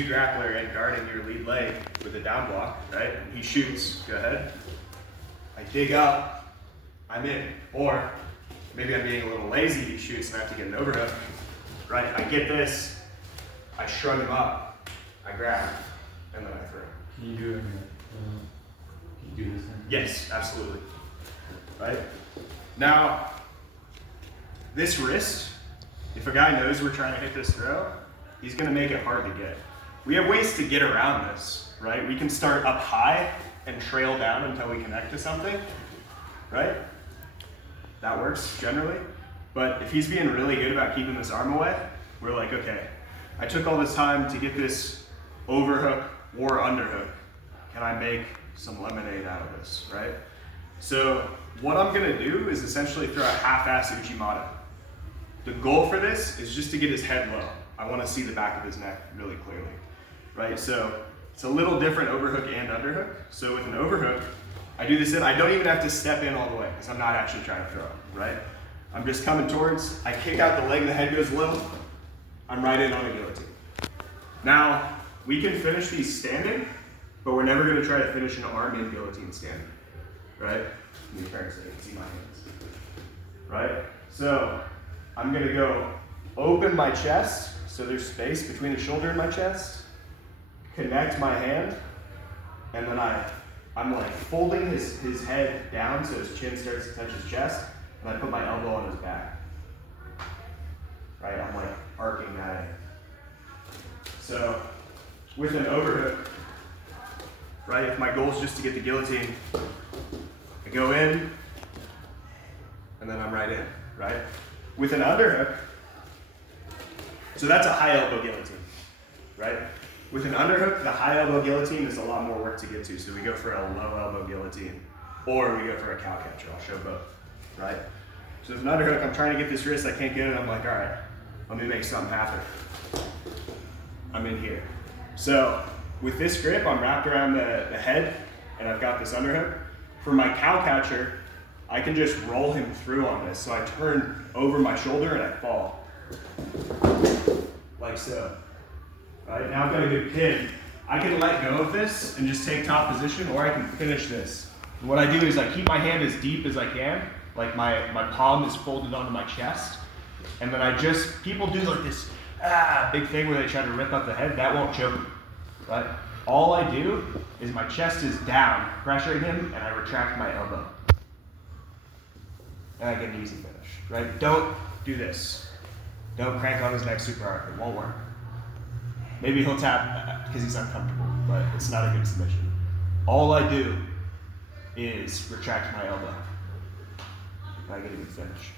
grappler and guarding your lead leg with a down block, right? And he shoots, go ahead. I dig up, I'm in. Or maybe I'm being a little lazy, he shoots and I have to get an overhook, right? I get this, I shrug him up, I grab, and then I throw. Can you do it? Can you do this thing? Yes, absolutely. Right? Now, this wrist, if a guy knows we're trying to hit this throw, he's gonna make it hard to get. We have ways to get around this, right? We can start up high and trail down until we connect to something, right? That works generally. But if he's being really good about keeping this arm away, we're like, okay, I took all this time to get this overhook or underhook. Can I make some lemonade out of this, right? So what I'm gonna do is essentially throw a half-ass Uchi. The goal for this is just to get his head low. I wanna see the back of his neck really clearly, right? So it's a little different overhook and underhook. So with an overhook, I do this in, I don't even have to step in all the way because I'm not actually trying to throw, right? I'm just coming towards, I kick out the leg, the head goes low, I'm right in on a guillotine. Now, we can finish these standing, but we're never gonna try to finish an arm in guillotine standing, right? Let me try so you can see my hands, right? So, I'm gonna go open my chest, so there's space between the shoulder and my chest, connect my hand, and then I'm like folding his head down so his chin starts to touch his chest, and I put my elbow on his back. Right, I'm like arcing that in. So, with an overhook, right, if my goal is just to get the guillotine, I go in, and then I'm right in, right? With an underhook, so that's a high elbow guillotine, right? With an underhook, the high elbow guillotine is a lot more work to get to, so we go for a low elbow guillotine, or we go for a cow catcher. I'll show both, right? So with an underhook, I'm trying to get this wrist, I can't get it, I'm like, all right, let me make something happen. I'm in here. So with this grip, I'm wrapped around the head, and I've got this underhook. For my cow catcher, I can just roll him through on this. So I turn over my shoulder and I fall. Like so. Right, now I've got a good pin. I can let go of this and just take top position, or I can finish this. And what I do is I keep my hand as deep as I can, like my palm is folded onto my chest. And then people do like this big thing where they try to rip up the head, that won't choke me, right? All I do is my chest is down, pressuring him, and I retract my elbow. And I get an easy finish, right? Don't do this. Don't crank on his neck super hard, it won't work. Maybe he'll tap because he's uncomfortable, but it's not a good submission. All I do is retract my elbow, and I get a good finish.